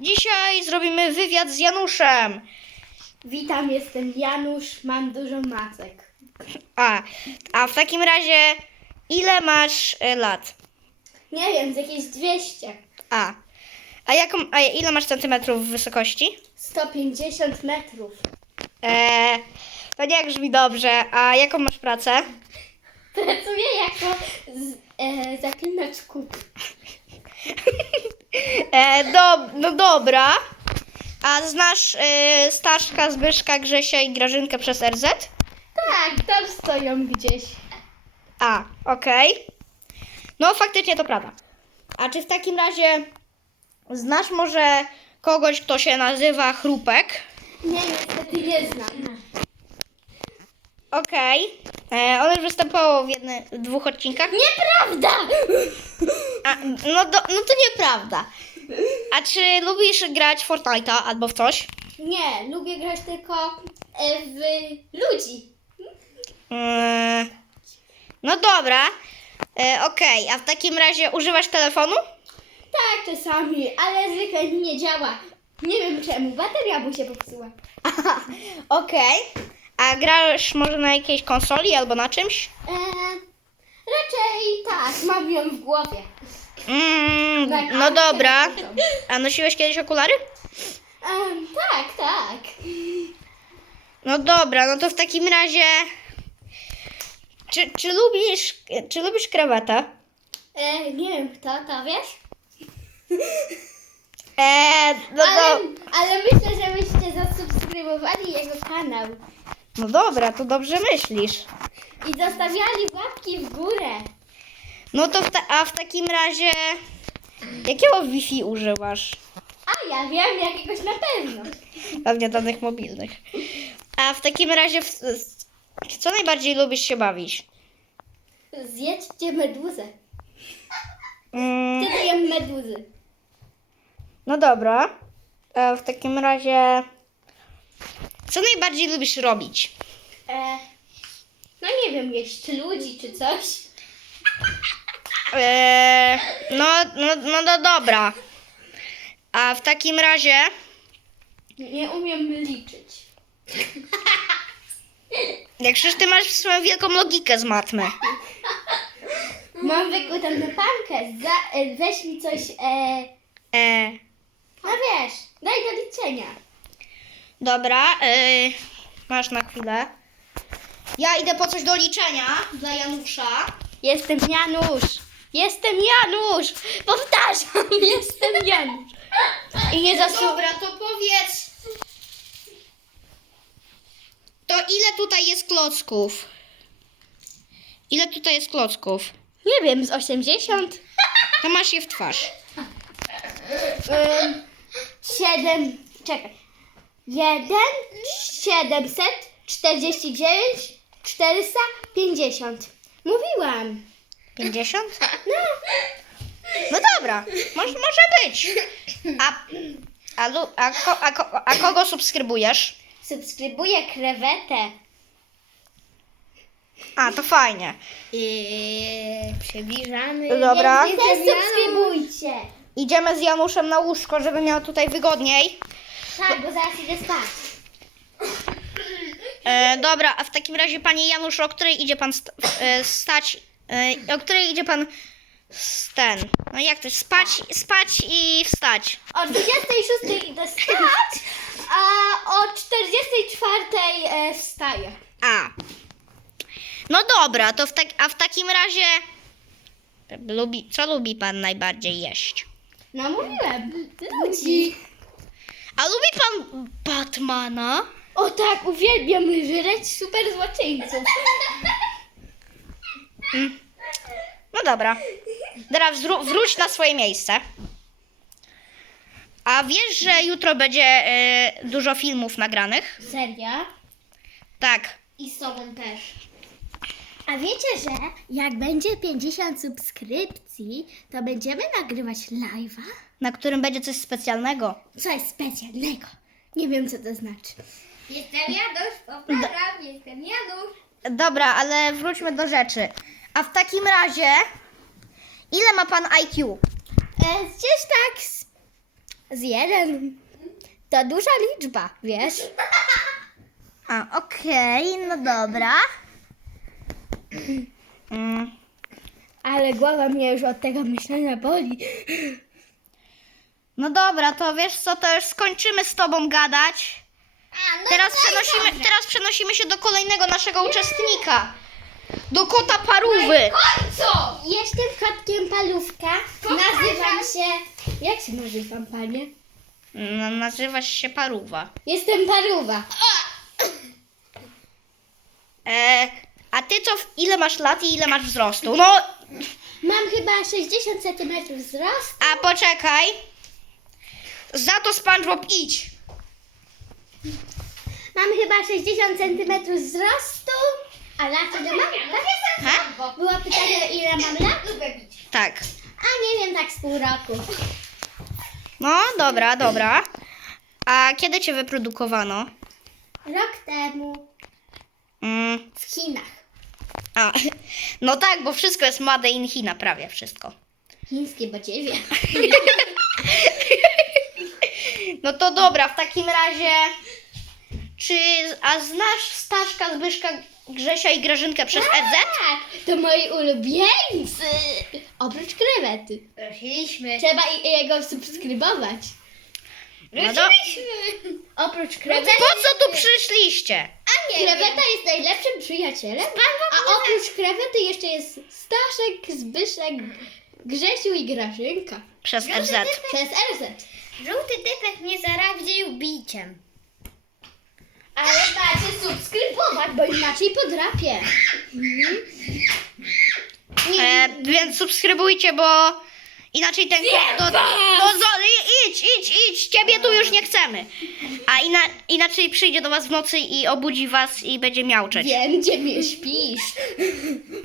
Dzisiaj zrobimy wywiad z Januszem. Witam, jestem Janusz, mam dużo macek. A, a w takim razie, ile masz e, lat? Nie wiem, z jakieś 200. A, a, jaką, a ile masz centymetrów wysokości? 150 metrów. E, to nie brzmi dobrze. A jaką masz pracę? Pracuję jako z, e, zapinacz kup. E, do, no dobra. A znasz e, Staszka, Zbyszka, Grzesia i Grażynkę przez RZ? Tak, tam stoją gdzieś. A, okej. No faktycznie to prawda. A czy w takim razie znasz może kogoś, kto się nazywa Chrupek? Nie, niestety nie znam. Okej. E, On już występował w jednym, dwóch odcinkach. Nieprawda! A, no, do, no to nieprawda. A czy lubisz grać w Fortnite'a albo w coś? Nie, lubię grać tylko e, w ludzi. Mm, no dobra. E, Okej, a w takim razie używasz telefonu? Tak, czasami, ale zwykle nie działa. Nie wiem czemu, bateria mu się popsuła. Aha, Okej. A grasz może na jakiejś konsoli albo na czymś? E, raczej tak, mam ją w głowie. Mm, no ale- dobra. A nosiłeś kiedyś okulary? Em, tak, tak. No dobra, no to w takim razie. Czy, czy lubisz czy lubisz krawatę? E, nie wiem kto, to wiesz? Eee, no, Ale, do, ale myślę, że byście zasubskrybowali jego kanał no dobra, to dobrze myślisz. i zostawiali łapki w górę. No to w a w takim razie jakiego Wi-Fi używasz? A ja wiem, jakiegoś na pewno. Pewnie danych mobilnych. A w takim razie w, co najbardziej lubisz się bawić? Zjedźcie meduzę. Mm, Wtedy jem meduzy. no dobra. A w takim razie co najbardziej lubisz robić? E, no nie wiem, jeść ludzi czy coś. Eee, no, no, no, no dobra. A w takim razie Nie umiem liczyć. jak przecież ty masz swoją wielką logikę z matmy. Mam wykutą pankę. Za, e, weź mi coś, e, Eee, no wiesz, daj do liczenia. Dobra, yy, masz na chwilę. Ja idę po coś do liczenia dla Janusza. Jestem Janusz. Jestem Janusz. Powtarzam, jestem Janusz. I nie zasługam. Dobra, to powiedz. To ile tutaj jest klocków? Ile tutaj jest klocków? Nie wiem, z 80. To masz je w twarz. Ym, 7. Czekaj. 1, 749, 450. Mówiłam. 50? No. No dobra, może, może być. A, a, lu- a, ko, a, ko, a kogo subskrybujesz? Subskrybuję krewetę. A, to fajnie. I przybliżamy. Dobra. Też subskrybujcie. Idziemy z Januszem na łóżko, żeby miał tutaj wygodniej. Tak, bo zaraz idę spać. E, dobra, a w takim razie, panie Januszu, o której idzie pan st- e, stać? E, o której idzie pan ten? No jak to? Spać, spać i wstać. O 26 idę spać, a o 44 e, wstaję. A. No dobra, to w tak, a w takim razie. Lubi, co lubi pan najbardziej jeść? No mówiłem, ludzi. A lubi pan Batmana? O tak, uwielbiam żreć super złoczyńców. No dobra. Teraz wró- wróć na swoje miejsce. A wiesz, że jutro będzie e, dużo filmów nagranych? Seria? Tak. I z tobą też. A wiecie, że jak będzie 50 subskrypcji, to będziemy nagrywać live'a? Na którym będzie coś specjalnego. Coś specjalnego. Nie wiem, co to znaczy. Jestem Janusz, powtarzam, jestem Janusz. Dobra, ale wróćmy do rzeczy. A w takim razie, ile ma pan IQ? E, gdzieś tak z Z jeden. To duża liczba, wiesz? A, okej, no dobra. Mm, Ale głowa mnie już od tego myślenia boli. no dobra, to wiesz co, to już skończymy z tobą gadać. A, no Teraz przenosimy, teraz przenosimy się do kolejnego naszego uczestnika. Do kota parówy. Co? Jestem kotkiem palówka. Nazywam się... Jak się nazywam, panie? No, nazywasz się paruwa. Jestem paruwa. E, a ty co, w- ile masz lat i ile masz wzrostu? No, Mam chyba 60 cm wzrost. a poczekaj. Za to SpongeBob idź. Mam chyba 60 cm wzrostu. A lat ile mam? Ha? Było pytanie, ile mam lat? Tak. A nie wiem, tak z pół roku. No, dobra, dobra. A kiedy cię wyprodukowano? Rok temu Mm, w Chinach. a, no tak, bo wszystko jest made in China, prawie wszystko. Chińskie badziewie. No to dobra, w takim razie. Czy. A znasz Staszka, Zbyszka, Grzesia i Grażynkę przez E EZ? Tak, to moi ulubieńcy. Oprócz krewety. Prosiliśmy. Trzeba i- jego subskrybować. No do... Oprócz krewety. Po co tu przyszliście? A nie Kreweta jest najlepszym przyjacielem. A oprócz krewety jeszcze jest Staszek, Zbyszek, Grzesiu i Grażynka. Przez RZ. Przez RZ. Żółty typek mnie zaraził biciem. Ale macie subskrybować, bo inaczej podrapię. E, więc subskrybujcie, bo inaczej ten kot do, do Zoli. Idź, idź, idź, ciebie tu już nie chcemy. A ina, inaczej przyjdzie do was w nocy i obudzi was i będzie miauczeć. Wiem, gdzie mnie śpisz.